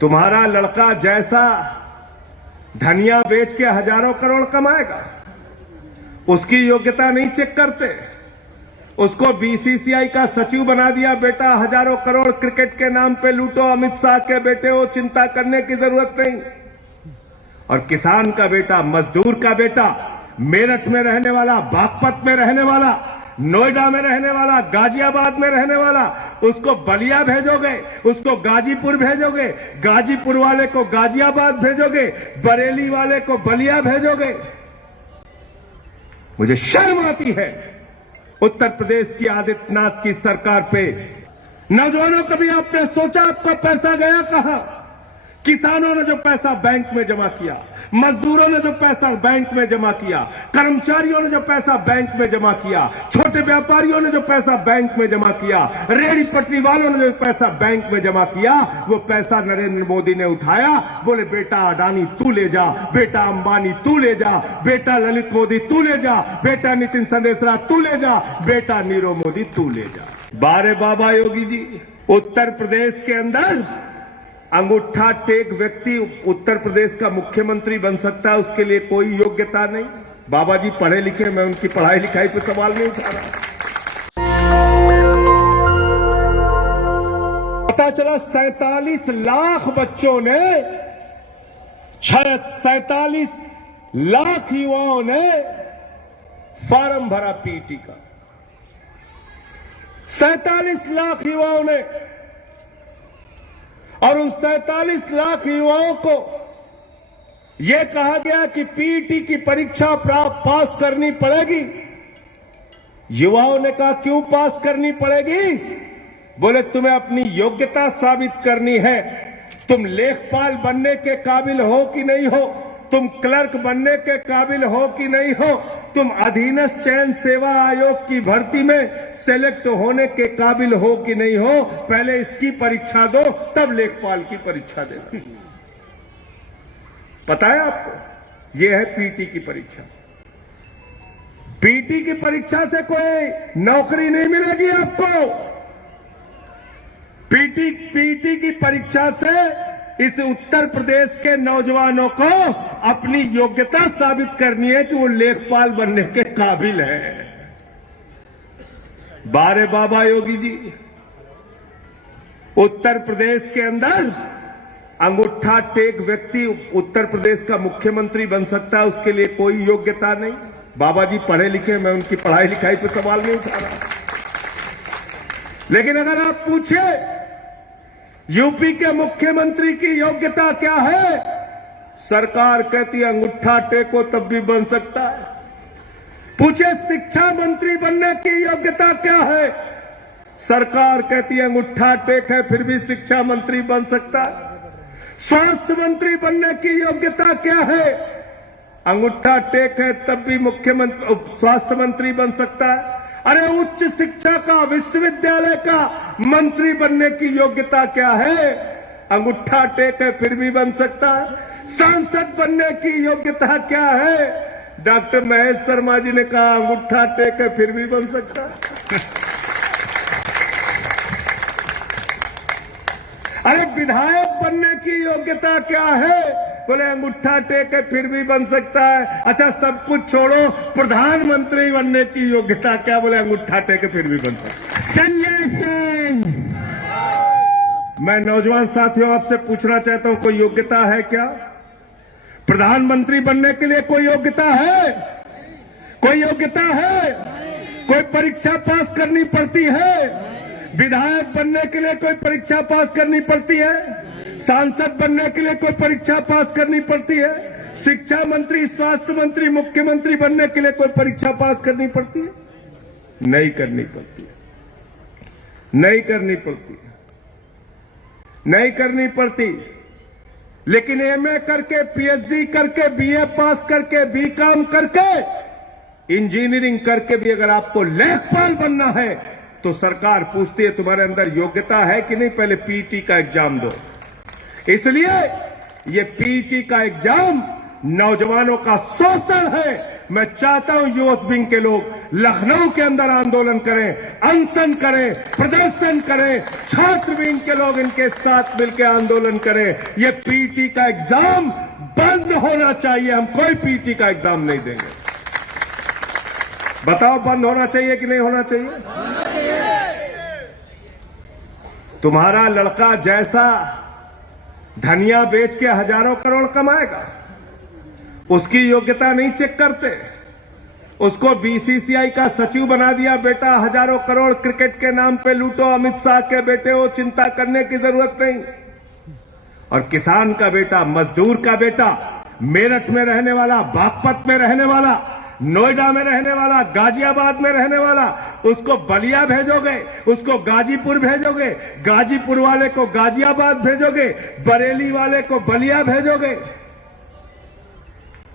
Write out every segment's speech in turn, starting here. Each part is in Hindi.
तुम्हारा लड़का जैसा धनिया बेच के हजारों करोड़ कमाएगा, उसकी योग्यता नहीं चेक करते। उसको बीसीसीआई का सचिव बना दिया, बेटा हजारों करोड़ क्रिकेट के नाम पे लूटो, अमित शाह के बेटे हो, चिंता करने की जरूरत नहीं। और किसान का बेटा, मजदूर का बेटा, मेरठ में रहने वाला, बागपत में रहने वाला, नोएडा में रहने वाला, गाजियाबाद में रहने वाला, उसको बलिया भेजोगे, उसको गाजीपुर भेजोगे, गाजीपुर वाले को गाजियाबाद भेजोगे, बरेली वाले को बलिया भेजोगे। मुझे शर्म आती है उत्तर प्रदेश की आदित्यनाथ की सरकार पे। नौजवानों, कभी आपने सोचा आपका पैसा गया कहां? किसानों ने जो पैसा बैंक में जमा किया, मजदूरों ने जो पैसा बैंक में जमा किया, कर्मचारियों ने जो पैसा बैंक में जमा किया, छोटे व्यापारियों ने जो पैसा बैंक में जमा किया, रेहड़ी पटरी वालों ने जो पैसा बैंक में जमा किया, वो पैसा नरेंद्र मोदी ने उठाया। बोले बेटा अडानी तू ले जा, बेटा अंबानी तू ले जा, बेटा ललित मोदी तू ले जा, बेटा नितिन संदेशरा तू ले जा, बेटा नीरव मोदी तू ले जा। बारे बाबा योगी जी, उत्तर प्रदेश के अंदर अंगूठा टेक व्यक्ति उत्तर प्रदेश का मुख्यमंत्री बन सकता है, उसके लिए कोई योग्यता नहीं। बाबा जी पढ़े लिखे, मैं उनकी पढ़ाई लिखाई पे सवाल नहीं उठा रहा। पता चला 47 लाख बच्चों ने, 47 लाख युवाओं ने फॉर्म भरा पीटी का। 47 लाख युवाओं ने, और उन 47 लाख युवाओं को यह कहा गया कि पीटी की परीक्षा पास करनी पड़ेगी। युवाओं ने कहा क्यों पास करनी पड़ेगी? बोले तुम्हें अपनी योग्यता साबित करनी है। तुम लेखपाल बनने के काबिल हो कि नहीं हो, तुम क्लर्क बनने के काबिल हो कि नहीं हो, तुम अधीनस्थ चयन सेवा आयोग की भर्ती में सेलेक्ट होने के काबिल हो कि नहीं हो, पहले इसकी परीक्षा दो, तब लेखपाल की परीक्षा दे। पता है आपको, यह है पीटी की परीक्षा। पीटी की परीक्षा से कोई नौकरी नहीं मिलेगी आपको। पीटी की परीक्षा से इस उत्तर प्रदेश के नौजवानों को अपनी योग्यता साबित करनी है कि वो लेखपाल बनने के काबिल है। बारे बाबा योगी जी, उत्तर प्रदेश के अंदर अंगूठा टेक व्यक्ति उत्तर प्रदेश का मुख्यमंत्री बन सकता है, उसके लिए कोई योग्यता नहीं। बाबा जी पढ़े लिखे, मैं उनकी पढ़ाई लिखाई पे सवाल नहीं उठा रहा। लेकिन अगर आप पूछे यूपी के मुख्यमंत्री की योग्यता क्या है, सरकार कहती है अंगूठा टेको तब भी बन सकता है। पूछे शिक्षा मंत्री बनने की योग्यता क्या है, सरकार कहती है अंगूठा टेक है फिर भी शिक्षा मंत्री बन सकता है। स्वास्थ्य मंत्री बनने की योग्यता क्या है, अंगूठा टेक है तब भी मुख्यमंत्री स्वास्थ्य मंत्री बन सकता है। अरे उच्च शिक्षा का, विश्वविद्यालय का मंत्री बनने की योग्यता क्या है, अंगूठा टेक है फिर भी बन सकता है। सांसद बनने की योग्यता क्या है, डॉक्टर महेश शर्मा जी ने कहा अंगूठा टेक है फिर भी बन सकता है। अरे विधायक बनने की योग्यता क्या है, बोले अंगूठा टेक है फिर भी बन सकता है। अच्छा सब कुछ छोड़ो, प्रधानमंत्री बनने की योग्यता क्या, बोले अंगूठा टेक है फिर भी बन सकता है। संजय सिंह, मैं नौजवान साथियों आपसे पूछना चाहता हूं, कोई योग्यता है क्या? प्रधानमंत्री बनने के लिए कोई योग्यता है? कोई योग्यता है? कोई परीक्षा पास करनी पड़ती है? विधायक बनने के लिए कोई परीक्षा पास करनी पड़ती है? सांसद बनने के लिए कोई परीक्षा पास करनी पड़ती है? शिक्षा मंत्री, स्वास्थ्य मंत्री, मुख्यमंत्री बनने के लिए कोई परीक्षा पास करनी पड़ती है? नहीं करनी पड़ती, नहीं करनी पड़ती, नहीं करनी पड़ती। लेकिन एमए करके, पीएचडी करके, बीए पास करके, बीकॉम करके, इंजीनियरिंग करके भी अगर आपको लेखपाल बनना है तो सरकार पूछती है तुम्हारे अंदर योग्यता है कि नहीं, पहले पीटी का एग्जाम दो। इसलिए ये पीटी का एग्जाम नौजवानों का शोषण है। मैं चाहता हूं यूथ विंग के लोग लखनऊ के अंदर आंदोलन करें, अनशन करें, प्रदर्शन करें, छात्र विंग के लोग इनके साथ मिलकर आंदोलन करें। ये पीटी का एग्जाम बंद होना चाहिए। हम कोई पीटी का एग्जाम नहीं देंगे। बताओ बंद होना चाहिए कि नहीं होना चाहिए? होना चाहिए। तुम्हारा लड़का जैसा धनिया बेच के हजारों करोड़ कमाएगा, उसकी योग्यता नहीं चेक करते। उसको बीसीसीआई का सचिव बना दिया, बेटा हजारों करोड़ क्रिकेट के नाम पे लूटो, अमित शाह के बेटे हो, चिंता करने की जरूरत नहीं। और किसान का बेटा, मजदूर का बेटा, मेरठ में रहने वाला, बागपत में रहने वाला, नोएडा में रहने वाला, गाजियाबाद में रहने वाला, उसको बलिया भेजोगे, उसको गाजीपुर भेजोगे, गाजीपुर वाले को गाजियाबाद भेजोगे, बरेली वाले को बलिया भेजोगे।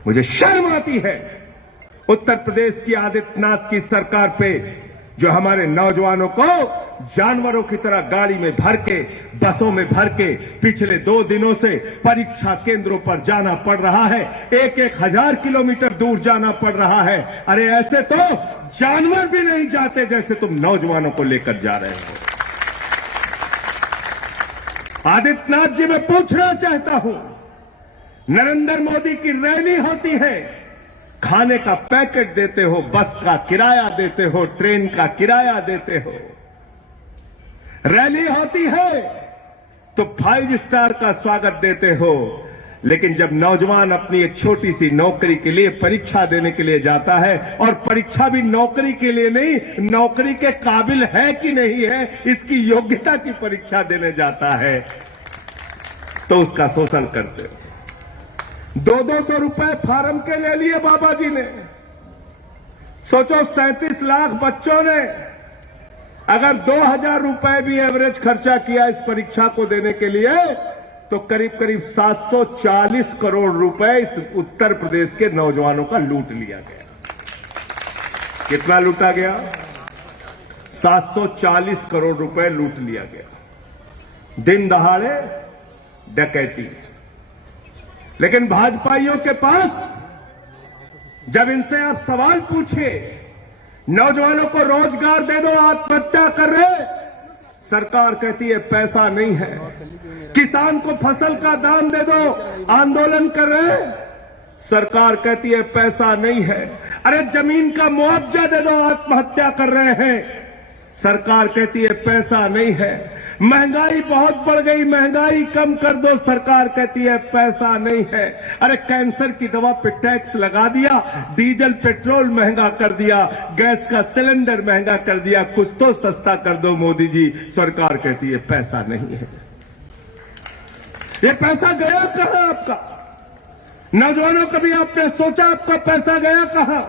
मुझे शर्म आती है उत्तर प्रदेश की आदित्यनाथ की सरकार पे, जो हमारे नौजवानों को जानवरों की तरह गाड़ी में भर के, बसों में भर के पिछले 2 दिनों से परीक्षा केंद्रों पर जाना पड़ रहा है। 1-1 हजार किलोमीटर दूर जाना पड़ रहा है। अरे ऐसे तो जानवर भी नहीं जाते जैसे तुम नौजवानों को लेकर जा रहे हो। आदित्यनाथ जी, मैं पूछना चाहता हूं, नरेंद्र मोदी की रैली होती है, खाने का पैकेट देते हो, बस का किराया देते हो, ट्रेन का किराया देते हो। रैली होती है तो 5 स्टार का स्वागत देते हो, लेकिन जब नौजवान अपनी एक छोटी सी नौकरी के लिए परीक्षा देने के लिए जाता है, और परीक्षा भी नौकरी के लिए नहीं, नौकरी के काबिल है कि नहीं है इसकी योग्यता की परीक्षा देने जाता है, तो उसका शोषण करते हो। 200 रुपए फार्म के ले लिए बाबा जी ने। सोचो 37 लाख बच्चों ने अगर 2000 रुपए भी एवरेज खर्चा किया इस परीक्षा को देने के लिए, तो करीब करीब 740 करोड़ रुपए इस उत्तर प्रदेश के नौजवानों का लूट लिया गया। कितना लूटा गया? 740 करोड़ रुपए लूट लिया गया, दिन दहाड़े डकैती। लेकिन भाजपाइयों के पास जब इनसे आप सवाल पूछे, नौजवानों को रोजगार दे दो, आत्महत्या कर रहे, सरकार कहती है पैसा नहीं है। किसान को फसल का दाम दे दो, आंदोलन कर रहे, सरकार कहती है पैसा नहीं है। अरे जमीन का मुआवजा दे दो, आत्महत्या कर रहे हैं, सरकार कहती है पैसा नहीं है। महंगाई बहुत बढ़ गई, महंगाई कम कर दो, सरकार कहती है पैसा नहीं है। अरे कैंसर की दवा पे टैक्स लगा दिया, डीजल पेट्रोल महंगा कर दिया, गैस का सिलेंडर महंगा कर दिया, कुछ तो सस्ता कर दो मोदी जी, सरकार कहती है पैसा नहीं है। ये पैसा गया कहां आपका? नौजवानों कभी आपने सोचा आपका पैसा गया कहां?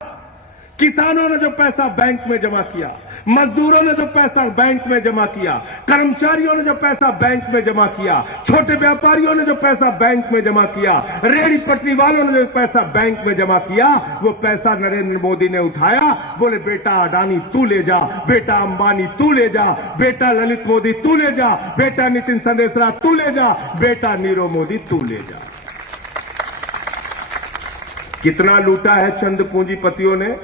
किसानों ने जो पैसा बैंक में जमा किया, मजदूरों ने जो पैसा बैंक में जमा किया, कर्मचारियों ने जो पैसा बैंक में जमा किया, छोटे व्यापारियों ने जो पैसा बैंक में जमा किया, रेहड़ी पटरी वालों ने जो पैसा बैंक में जमा किया, वो पैसा नरेंद्र मोदी ने उठाया। बोले बेटा अडानी तू ले जा, बेटा अंबानी तू ले जा, बेटा ललित मोदी तू ले जा, बेटा नितिन संदेशरा तू ले जा, बेटा नीरव मोदी तू ले जा। कितना लूटा है चंद पूंजीपतियों ने?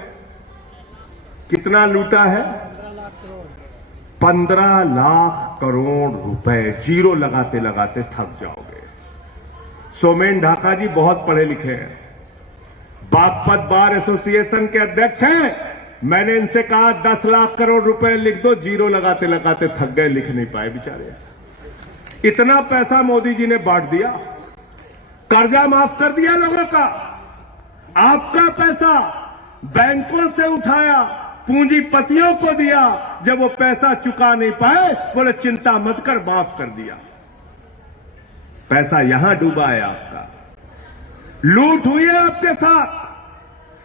कितना लूटा है? 15 लाख करोड़ रुपए। जीरो लगाते लगाते थक जाओगे। सोमेन ढाका जी बहुत पढ़े लिखे हैं, बागपत बार एसोसिएशन के अध्यक्ष हैं। मैंने इनसे कहा 10 लाख करोड़ रुपए लिख दो, जीरो लगाते लगाते थक गए, लिख नहीं पाए बेचारे। इतना पैसा मोदी जी ने बांट दिया, कर्जा माफ कर दिया लोगों का। आपका पैसा बैंकों से उठाया, पूंजीपतियों को दिया, जब वो पैसा चुका नहीं पाए बोले चिंता मत कर, माफ कर दिया। पैसा यहां डूबा है आपका, लूट हुई है आपके साथ।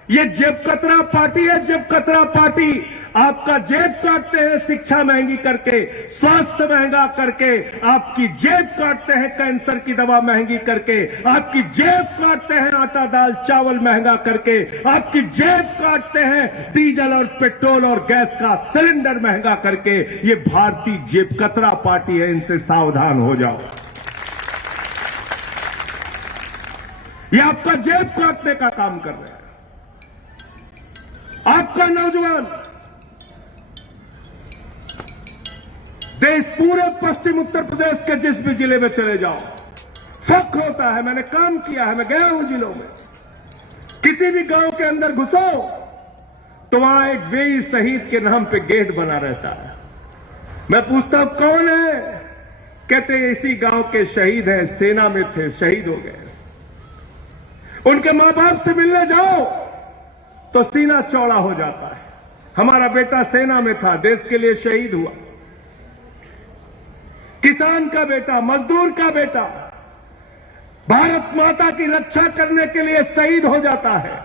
ये जेब कतरा पार्टी है, जेब कतरा पार्टी। आपका जेब काटते हैं शिक्षा महंगी करके, स्वास्थ्य महंगा करके, आपकी जेब काटते हैं कैंसर की दवा महंगी करके, आपकी जेब काटते हैं आटा दाल चावल महंगा करके, आपकी जेब काटते हैं डीजल और पेट्रोल और गैस का सिलेंडर महंगा करके। ये भारतीय जेब कतरा पार्टी है, इनसे सावधान हो जाओ। ये आपका जेब काटने का काम कर रहे हैं। आप आपका नौजवान देश पूरे पश्चिम उत्तर प्रदेश के जिस भी जिले में चले जाओ, फख्र होता है। मैंने काम किया है, मैं गया हूं जिलों में। किसी भी गांव के अंदर घुसो तो वहां एक वीर शहीद के नाम पे गेट बना रहता है। मैं पूछता हूं कौन है, कहते हैं इसी गांव के शहीद हैं, सेना में थे, शहीद हो गए। उनके मां बाप से मिलने जाओ तो सीना चौड़ा हो जाता है। हमारा बेटा सेना में था, देश के लिए शहीद हुआ। किसान का बेटा, मजदूर का बेटा भारत माता की रक्षा करने के लिए शहीद हो जाता है।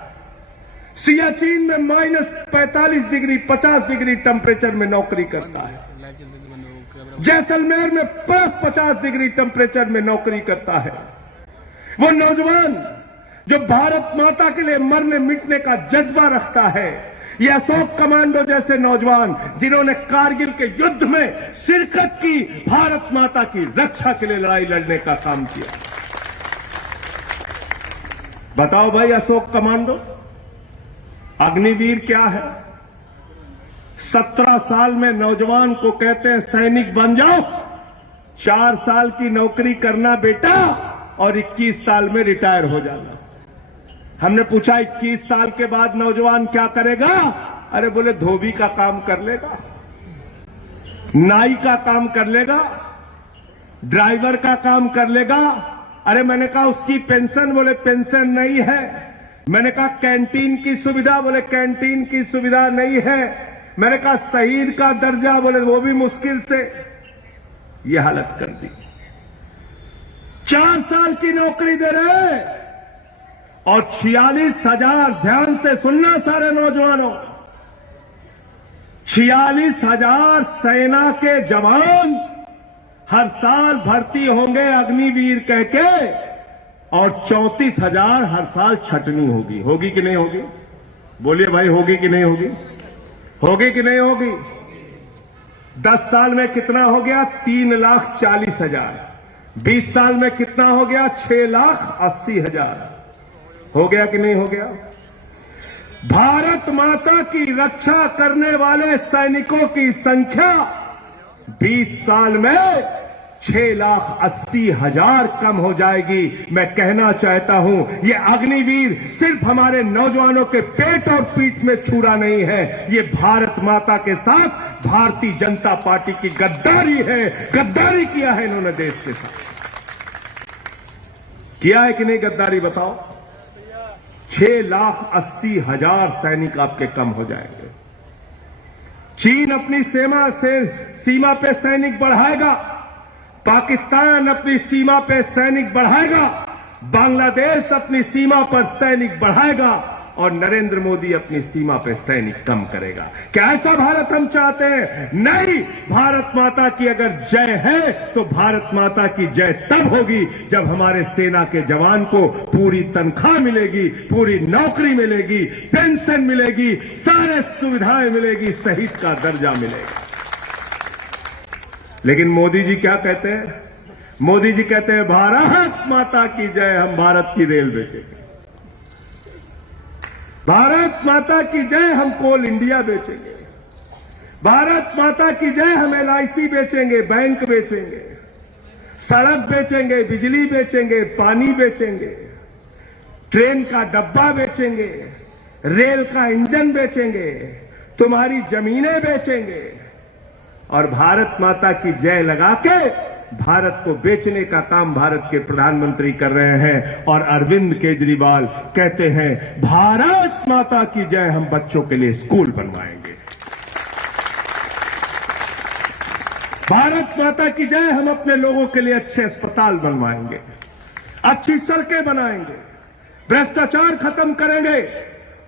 सियाचिन में -45 डिग्री 50 डिग्री टेम्परेचर में नौकरी करता है। जैसलमेर में +50 डिग्री टेम्परेचर में नौकरी करता है। वो नौजवान जो भारत माता के लिए मरने मिटने का जज्बा रखता है, ये अशोक कमांडो जैसे नौजवान जिन्होंने कारगिल के युद्ध में शिरकत की, भारत माता की रक्षा के लिए लड़ाई लड़ने का काम किया। बताओ भाई, अशोक कमांडो अग्निवीर क्या है? 17 साल में नौजवान को कहते हैं सैनिक बन जाओ, 4 साल की नौकरी करना बेटा और 21 साल में रिटायर हो जाना। हमने पूछा 21 साल के बाद नौजवान क्या करेगा? अरे बोले धोबी का काम कर लेगा, नाई का काम कर लेगा, ड्राइवर का काम कर लेगा। अरे मैंने कहा उसकी पेंशन? बोले पेंशन नहीं है। मैंने कहा कैंटीन की सुविधा? बोले कैंटीन की सुविधा नहीं है। मैंने कहा शहीद का दर्जा? बोले वो भी मुश्किल से। ये हालत कर दी। 4 साल की नौकरी दे रहे और 46,000, ध्यान से सुनना सारे नौजवानों, 46,000 सेना के जवान हर साल भर्ती होंगे अग्निवीर कह के, और 34,000 हर साल छटनी होगी। होगी कि नहीं होगी? बोलिए भाई, होगी कि नहीं होगी? होगी कि नहीं होगी? 10 साल में कितना हो गया? 3,40,000। 20 साल में कितना हो गया? 6,80,000। हो गया कि नहीं हो गया? भारत माता की रक्षा करने वाले सैनिकों की संख्या 20 साल में 6,80,000 कम हो जाएगी। मैं कहना चाहता हूं, ये अग्निवीर सिर्फ हमारे नौजवानों के पेट और पीठ में छुरा नहीं है, ये भारत माता के साथ भारतीय जनता पार्टी की गद्दारी है। गद्दारी किया है इन्होंने देश के साथ। किया है कि नहीं गद्दारी? बताओ। 6,80,000 सैनिक आपके कम हो जाएंगे। चीन अपनी सीमा पे सैनिक बढ़ाएगा, पाकिस्तान अपनी सीमा पे सैनिक बढ़ाएगा, बांग्लादेश अपनी सीमा पर सैनिक बढ़ाएगा और नरेंद्र मोदी अपनी सीमा पे सैनिक कम करेगा। क्या ऐसा भारत हम चाहते हैं? नहीं। भारत माता की अगर जय है तो भारत माता की जय तब होगी जब हमारे सेना के जवान को पूरी तनख्वाह मिलेगी, पूरी नौकरी मिलेगी, पेंशन मिलेगी, सारे सुविधाएं मिलेगी, शहीद का दर्जा मिलेगा। लेकिन मोदी जी क्या कहते हैं? मोदी जी कहते हैं भारत माता की जय, हम भारत की रेल बेचेंगे। भारत माता की जय, हम कोल इंडिया बेचेंगे। भारत माता की जय, हम LIC बेचेंगे, बैंक बेचेंगे, सड़क बेचेंगे, बिजली बेचेंगे, पानी बेचेंगे, ट्रेन का डब्बा बेचेंगे, रेल का इंजन बेचेंगे, तुम्हारी जमीनें बेचेंगे। और भारत माता की जय लगा के भारत को बेचने का काम भारत के प्रधानमंत्री कर रहे हैं। और अरविंद केजरीवाल कहते हैं भारत माता की जय, हम बच्चों के लिए स्कूल बनवाएंगे। भारत माता की जय, हम अपने लोगों के लिए अच्छे अस्पताल बनवाएंगे, अच्छी सड़कें बनाएंगे, भ्रष्टाचार खत्म करेंगे।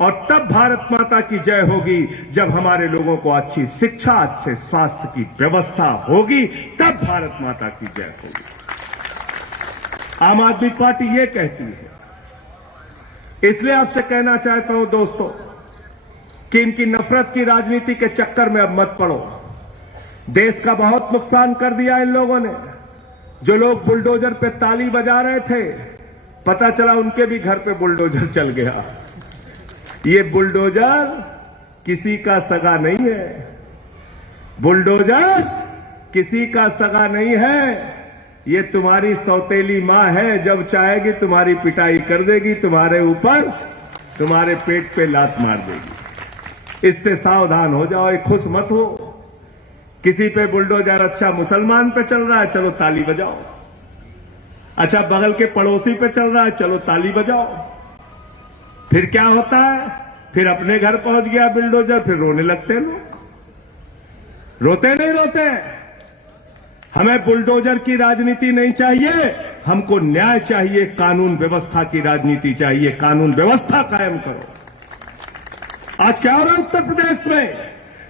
और तब भारत माता की जय होगी जब हमारे लोगों को अच्छी शिक्षा, अच्छे स्वास्थ्य की व्यवस्था होगी, तब भारत माता की जय होगी। आम आदमी पार्टी ये कहती है। इसलिए आपसे कहना चाहता हूं दोस्तों कि इनकी नफरत की राजनीति के चक्कर में अब मत पड़ो। देश का बहुत नुकसान कर दिया इन लोगों ने। जो लोग बुलडोजर पे ताली बजा रहे थे, पता चला उनके भी घर पे बुलडोजर चल गया। ये बुलडोजर किसी का सगा नहीं है। बुलडोजर किसी का सगा नहीं है। ये तुम्हारी सौतेली मां है, जब चाहेगी तुम्हारी पिटाई कर देगी, तुम्हारे ऊपर तुम्हारे पेट पे लात मार देगी। इससे सावधान हो जाओ, खुश मत हो। किसी पे बुलडोजर अच्छा मुसलमान पे चल रहा है, चलो ताली बजाओ। अच्छा बगल के पड़ोसी पे चल रहा है, चलो ताली बजाओ। फिर क्या होता है? फिर अपने घर पहुंच गया बुलडोजर, फिर रोने लगते हैं लोग। रोते नहीं रोते। हमें बुलडोजर की राजनीति नहीं चाहिए, हमको न्याय चाहिए, कानून व्यवस्था की राजनीति चाहिए। कानून व्यवस्था कायम करो। आज क्या हो रहा है उत्तर प्रदेश में?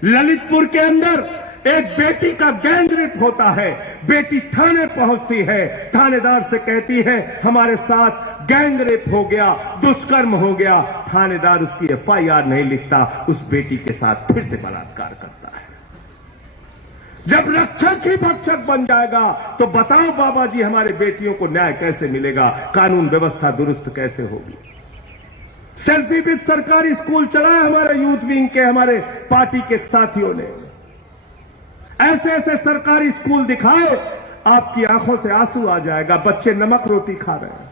ललितपुर के अंदर एक बेटी का गैंग रेप होता है। बेटी थाने पहुंचती है, थानेदार से कहती है हमारे साथ गैंग रेप हो गया, दुष्कर्म हो गया। थानेदार उसकी एफआईआर नहीं लिखता, उस बेटी के साथ फिर से बलात्कार करता है। जब रक्षक ही भक्षक बन जाएगा तो बताओ बाबा जी, हमारे बेटियों को न्याय कैसे मिलेगा? कानून व्यवस्था दुरुस्त कैसे होगी? सेल्फी विद सरकारी स्कूल चलाया हमारे यूथ विंग के, हमारे पार्टी के साथियों ने। ऐसे ऐसे सरकारी स्कूल दिखाए, आपकी आंखों से आंसू आ जाएगा। बच्चे नमक रोटी खा रहे हैं,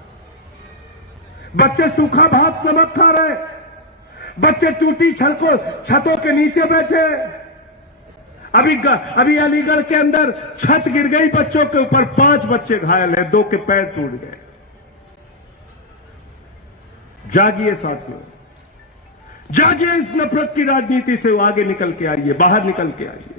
बच्चे सूखा भात नमक खा रहे हैं, बच्चे टूटी छतों के नीचे बैठे। अभी अलीगढ़ के अंदर छत गिर गई बच्चों के ऊपर, 5 बच्चे घायल हैं, 2 के पैर टूट गए। जागिए साथियों, जागिए। इस नफरत की राजनीति से आगे निकल के आइए, बाहर निकल के आइए।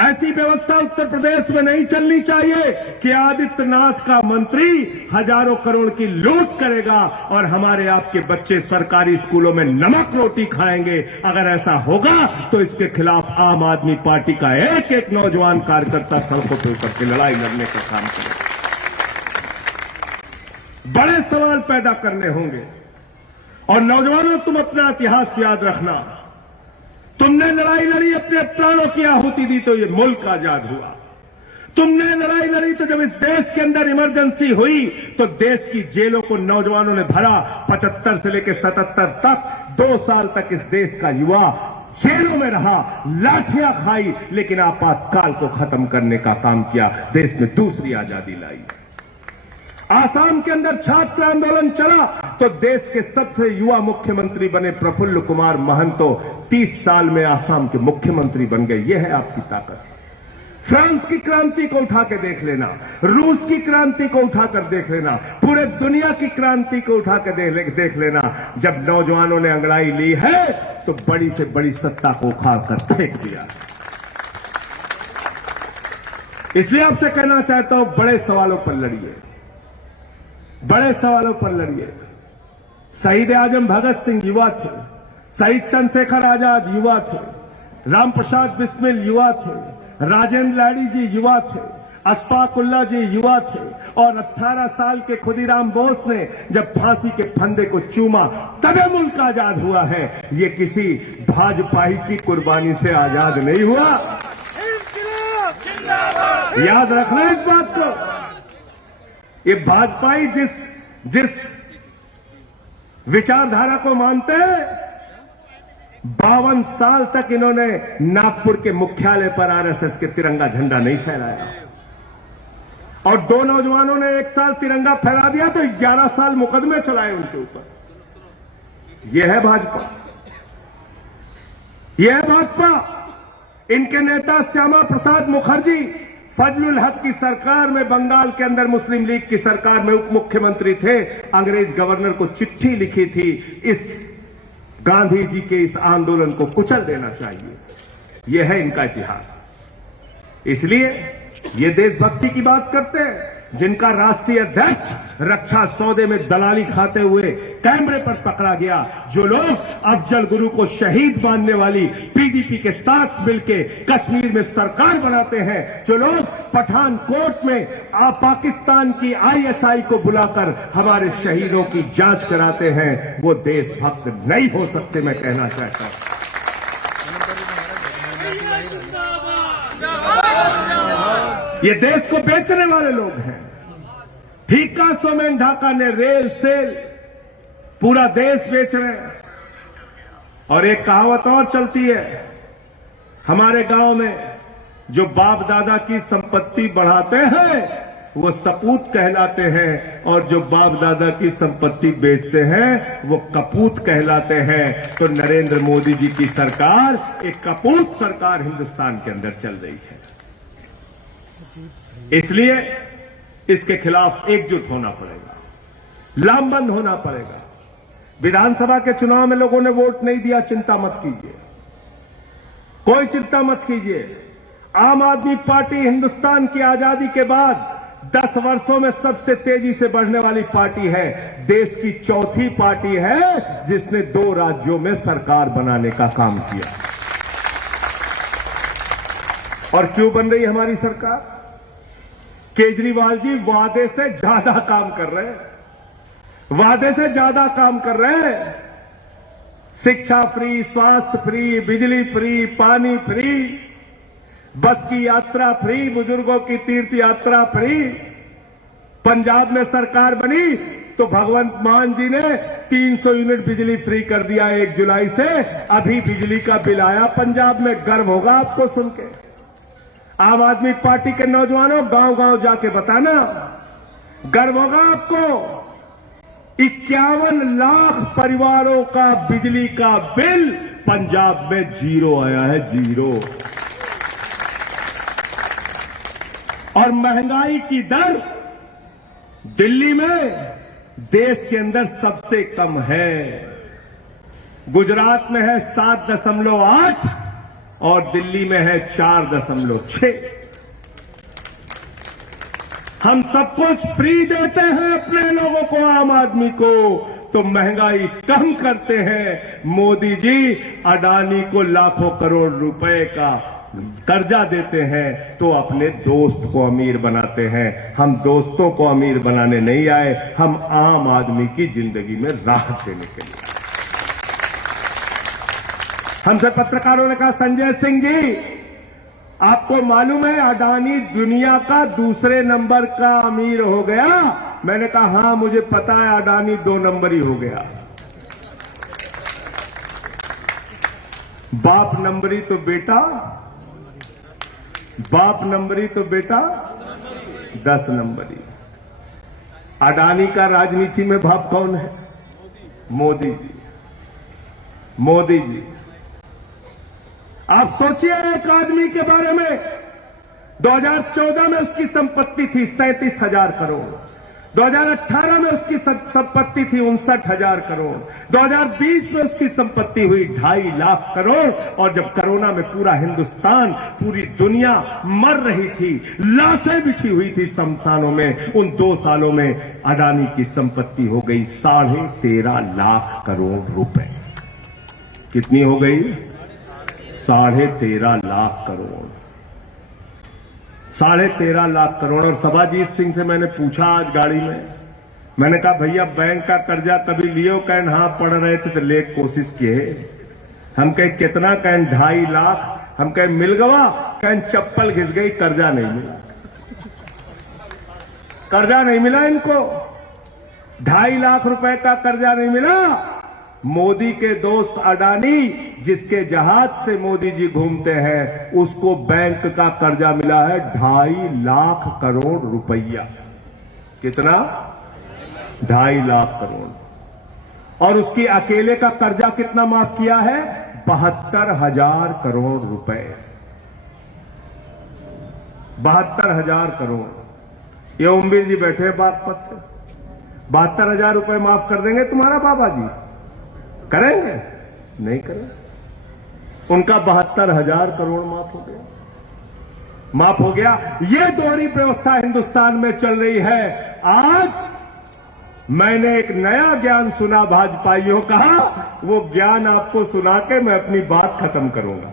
ऐसी व्यवस्था उत्तर प्रदेश में नहीं चलनी चाहिए कि आदित्यनाथ का मंत्री हजारों करोड़ की लूट करेगा और हमारे आपके बच्चे सरकारी स्कूलों में नमक रोटी खाएंगे। अगर ऐसा होगा तो इसके खिलाफ आम आदमी पार्टी का एक एक नौजवान कार्यकर्ता सड़कों पर उतर के लड़ाई लड़ने का काम करेगा। बड़े सवाल पैदा करने होंगे। और नौजवानों, तुम अपना इतिहास याद रखना। तुमने लड़ाई लड़ी, अपने प्राणों की आहुति दी तो ये मुल्क आजाद हुआ। तुमने लड़ाई लड़ी तो जब इस देश के अंदर इमरजेंसी हुई तो देश की जेलों को नौजवानों ने भरा। 75 से लेकर 77 तक 2 साल तक इस देश का युवा जेलों में रहा, लाठियां खाई, लेकिन आपातकाल को खत्म करने का काम किया, देश में दूसरी आजादी लाई। आसाम के अंदर छात्र आंदोलन चला तो देश के सबसे युवा मुख्यमंत्री बने प्रफुल्ल कुमार महंतो। 30 साल में आसाम के मुख्यमंत्री बन गए। यह है आपकी ताकत। फ्रांस की क्रांति को उठा के देख लेना, रूस की क्रांति को उठाकर देख लेना, पूरे दुनिया की क्रांति को उठा के देख लेना। जब नौजवानों ने अंगड़ाई ली है तो बड़ी से बड़ी सत्ता को उखाड़ कर फेंक दिया। इसलिए आपसे कहना चाहता हूं, बड़े सवालों पर लड़िए, बड़े सवालों पर लड़िए। शहीद आजम भगत सिंह युवा थे, शहीद चंद्रशेखर आजाद युवा थे, राम प्रसाद बिस्मिल युवा थे, राजेंद्र लाड़ी जी युवा थे, अशफाक उल्लाह जी युवा थे। और 18 साल के खुदीराम बोस ने जब फांसी के फंदे को चूमा तभी मुल्क आजाद हुआ है। ये किसी भाजपाई की कुर्बानी से आजाद नहीं हुआ। याद रखना इस बात को। ये भाजपाई जिस विचारधारा को मानते हैं, 52 साल तक इन्होंने नागपुर के मुख्यालय पर आरएसएस के तिरंगा झंडा नहीं फहराया। और 2 नौजवानों ने 1 साल तिरंगा फहरा दिया तो 11 साल मुकदमे चलाए उनके ऊपर। यह है भाजपा, यह है भाजपा। इनके नेता श्यामा प्रसाद मुखर्जी फजलुल हक की सरकार में, बंगाल के अंदर मुस्लिम लीग की सरकार में उप मुख्यमंत्री थे। अंग्रेज गवर्नर को चिट्ठी लिखी थी, इस गांधी जी के इस आंदोलन को कुचल देना चाहिए। यह है इनका इतिहास। इसलिए ये देशभक्ति की बात करते हैं, जिनका राष्ट्रीय अध्यक्ष रक्षा सौदे में दलाली खाते हुए कैमरे पर पकड़ा गया, जो लोग अफजल गुरु को शहीद मानने वाली पीडीपी के साथ मिलकर कश्मीर में सरकार बनाते हैं, जो लोग पठानकोट में पाकिस्तान की आईएसआई को बुलाकर हमारे शहीदों की जांच कराते हैं, वो देशभक्त नहीं हो सकते। मैं कहना चाहता हूं, ये देश को बेचने वाले लोग हैं। ठीका सोमेन ढाका ने रेल सेल पूरा देश बेच रहे हैं। और एक कहावत और चलती है हमारे गांव में, जो बाप दादा की संपत्ति बढ़ाते हैं वो सपूत कहलाते हैं, और जो बाप दादा की संपत्ति बेचते हैं वो कपूत कहलाते हैं। तो नरेंद्र मोदी जी की सरकार एक कपूत सरकार हिंदुस्तान के अंदर चल रही है। इसलिए इसके खिलाफ एकजुट होना पड़ेगा, लामबंद होना पड़ेगा। विधानसभा के चुनाव में लोगों ने वोट नहीं दिया, चिंता मत कीजिए, कोई चिंता मत कीजिए। आम आदमी पार्टी हिंदुस्तान की आजादी के बाद 10 वर्षों में सबसे तेजी से बढ़ने वाली पार्टी है। देश की चौथी पार्टी है जिसने 2 राज्यों में सरकार बनाने का काम किया। और क्यों बन रही हमारी सरकार? केजरीवाल जी वादे से ज्यादा काम कर रहे हैं, वादे से ज्यादा काम कर रहे हैं। शिक्षा फ्री, स्वास्थ्य फ्री, बिजली फ्री, पानी फ्री, बस की यात्रा फ्री, बुजुर्गों की तीर्थ यात्रा फ्री। पंजाब में सरकार बनी तो भगवंत मान जी ने 300 यूनिट बिजली फ्री कर दिया 1 जुलाई से। अभी बिजली का बिल आया पंजाब में, गर्व होगा आपको सुन के। आम आदमी पार्टी के नौजवानों, गांव गांव जाके बताना, गर्व होगा आपको। 51 लाख परिवारों का बिजली का बिल पंजाब में 0 आया है, 0। और महंगाई की दर दिल्ली में देश के अंदर सबसे कम है। गुजरात में है 7.8 और दिल्ली में है 4.6। हम सब कुछ फ्री देते हैं अपने लोगों को, आम आदमी को, तो महंगाई कम करते हैं। मोदी जी अडानी को लाखों करोड़ रुपए का कर्जा देते हैं तो अपने दोस्त को अमीर बनाते हैं। हम दोस्तों को अमीर बनाने नहीं आए, हम आम आदमी की जिंदगी में राहत देने के लिए। हमसे पत्रकारों ने कहा, संजय सिंह जी आपको मालूम है अडानी दुनिया का दूसरे नंबर का अमीर हो गया? मैंने कहा हां मुझे पता है, अडानी 2 नंबर ही हो गया। बाप नंबरी तो बेटा, बाप नंबरी तो बेटा 10 नंबरी। अडानी का राजनीति में बाप कौन है? मोदी जी, मोदी जी। आप सोचिए एक आदमी के बारे में, 2014 में उसकी संपत्ति थी 37,000 करोड़, 2018 में उसकी संपत्ति थी 59,000 करोड़, 2020 में उसकी संपत्ति हुई 2.5 लाख करोड़। और जब कोरोना में पूरा हिंदुस्तान, पूरी दुनिया मर रही थी, लाशें बिछी हुई थी शमशानों में, उन 2 सालों में अडानी की संपत्ति हो गई 13.5 लाख करोड़ रुपए। कितनी हो गई? 13.5 लाख करोड़, 13.5 लाख करोड़। और सभाजीत सिंह से मैंने पूछा आज गाड़ी में, मैंने कहा भैया बैंक का कर्जा कभी लियो? कहन हाँ पढ़ रहे थे तो ले कोशिश किए। हम कहे कितना? कहन 2.5 लाख। हम कहे मिल गवा? कहन चप्पल घिस गई, कर्जा नहीं मिला, कर्जा नहीं मिला इनको, 2.5 लाख रुपए का कर्जा नहीं मिला। मोदी के दोस्त अडानी, जिसके जहाज से मोदी जी घूमते हैं, उसको बैंक का कर्जा मिला है 2.5 लाख करोड़ रुपया। कितना? 2.5 लाख करोड़। और उसकी अकेले का कर्जा कितना माफ किया है? 72,000 करोड़ रुपए, 72,000 करोड़। ये ओमवीर जी बैठे बागपत से, 72,000 रुपए माफ कर देंगे तुम्हारा बाबा जी? करेंगे? नहीं करेंगे। उनका 72,000 करोड़ माफ हो गया, माफ हो गया। ये दोहरी व्यवस्था हिंदुस्तान में चल रही है। आज मैंने एक नया ज्ञान सुना भाजपाइयों का, वो ज्ञान आपको सुना के मैं अपनी बात खत्म करूंगा।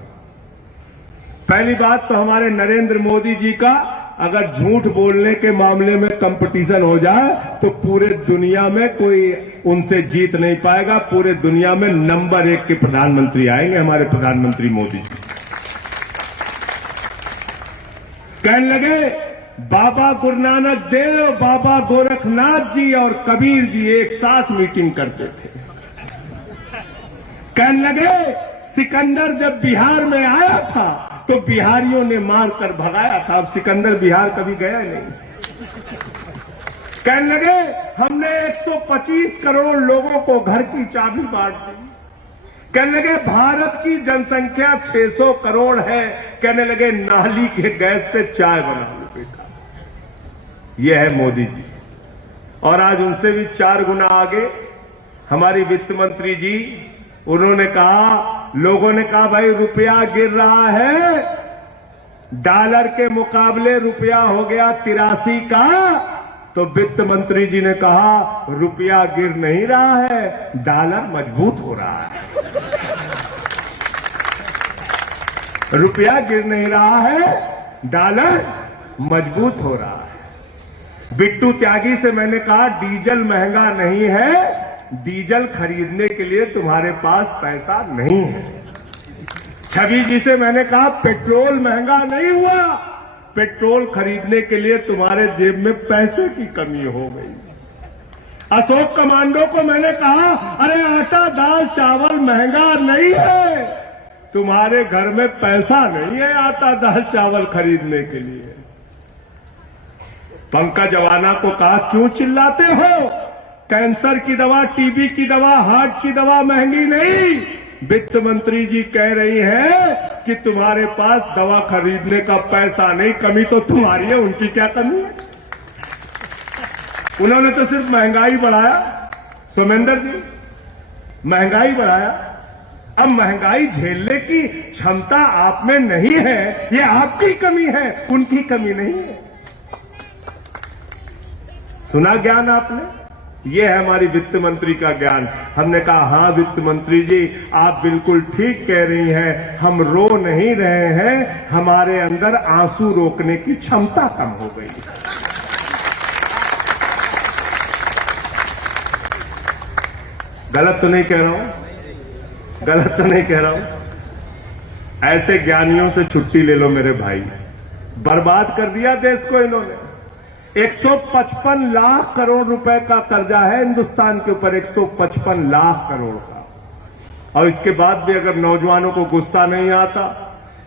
पहली बात तो हमारे नरेंद्र मोदी जी का, अगर झूठ बोलने के मामले में कंपटीशन हो जाए तो पूरे दुनिया में कोई उनसे जीत नहीं पाएगा। पूरे दुनिया में नंबर 1 के प्रधानमंत्री आएंगे हमारे प्रधानमंत्री मोदी जी। कहने लगे बाबा गुरु नानक देव, बाबा गोरखनाथ जी और कबीर जी एक साथ मीटिंग करते थे। कहने लगे सिकंदर जब बिहार में आया था तो बिहारियों ने मारकर भगाया था, अब सिकंदर बिहार कभी गया नहीं। कहने लगे हमने 125 करोड़ लोगों को घर की चाबी बांट दी। कहने लगे भारत की जनसंख्या 600 करोड़ है, कहने लगे नाली के गैस से चाय बना लो बेटा। यह है मोदी जी। और आज उनसे भी 4 गुना आगे हमारी वित्त मंत्री जी, उन्होंने कहा, लोगों ने कहा भाई रुपया गिर रहा है, डॉलर के मुकाबले रुपया हो गया 83 का, तो वित्त मंत्री जी ने कहा रुपया गिर नहीं रहा है, डॉलर मजबूत हो रहा है। रुपया गिर नहीं रहा है, डॉलर मजबूत हो रहा है। बिट्टू त्यागी से मैंने कहा डीजल महंगा नहीं है, डीजल खरीदने के लिए तुम्हारे पास पैसा नहीं है। छवि जी से मैंने कहा पेट्रोल महंगा नहीं हुआ, पेट्रोल खरीदने के लिए तुम्हारे जेब में पैसे की कमी हो गई। अशोक कमांडो को मैंने कहा अरे आटा दाल चावल महंगा नहीं है, तुम्हारे घर में पैसा नहीं है आटा दाल चावल खरीदने के लिए। पंकज अवाना को कहा क्यों चिल्लाते हो, कैंसर की दवा, टीबी की दवा, हार्ट की दवा महंगी नहीं। वित्त मंत्री जी कह रही हैं कि तुम्हारे पास दवा खरीदने का पैसा नहीं, कमी तो तुम्हारी है, उनकी क्या कमी है। उन्होंने तो सिर्फ महंगाई बढ़ाया, सोमेंदर जी महंगाई बढ़ाया। अब महंगाई झेलने की क्षमता आप में नहीं है, ये आपकी कमी है, उनकी कमी नहीं है। सुना ज्ञान आपने, ये है हमारी वित्त मंत्री का ज्ञान। हमने कहा हाँ वित्त मंत्री जी आप बिल्कुल ठीक कह रही हैं, हम रो नहीं रहे हैं, हमारे अंदर आंसू रोकने की क्षमता कम हो गई। गलत तो नहीं कह रहा हूं, गलत तो नहीं कह रहा हूं। ऐसे ज्ञानियों से छुट्टी ले लो मेरे भाई, बर्बाद कर दिया देश को इन्होंने। 155 लाख करोड़ रुपए का कर्जा है हिंदुस्तान के ऊपर, 155 लाख करोड़ का। और इसके बाद भी अगर नौजवानों को गुस्सा नहीं आता,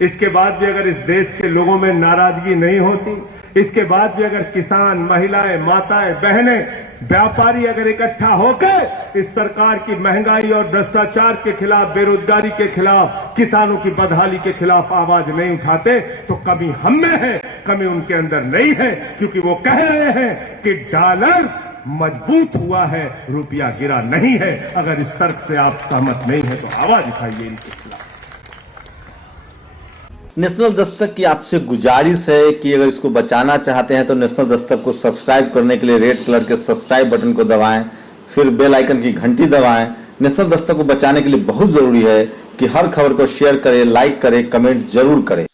इसके बाद भी अगर इस देश के लोगों में नाराजगी नहीं होती, इसके बाद भी अगर किसान, महिलाएं, माताएं, बहनें, व्यापारी अगर इकट्ठा होकर इस सरकार की महंगाई और भ्रष्टाचार के खिलाफ, बेरोजगारी के खिलाफ, किसानों की बदहाली के खिलाफ आवाज नहीं उठाते, तो कमी हम में है, कमी उनके अंदर नहीं है। क्योंकि वो कह रहे हैं कि डॉलर मजबूत हुआ है, रुपया गिरा नहीं है। अगर इस तर्क से आप सहमत नहीं है तो आवाज उठाइए इनके खिलाफ। नेशनल दस्तक की आपसे गुजारिश है कि अगर इसको बचाना चाहते हैं तो नेशनल दस्तक को सब्सक्राइब करने के लिए रेड कलर के सब्सक्राइब बटन को दबाएं, फिर बेल आइकन की घंटी दबाएं। नेशनल दस्तक को बचाने के लिए बहुत जरूरी है कि हर खबर को शेयर करें, लाइक करें, कमेंट जरूर करें।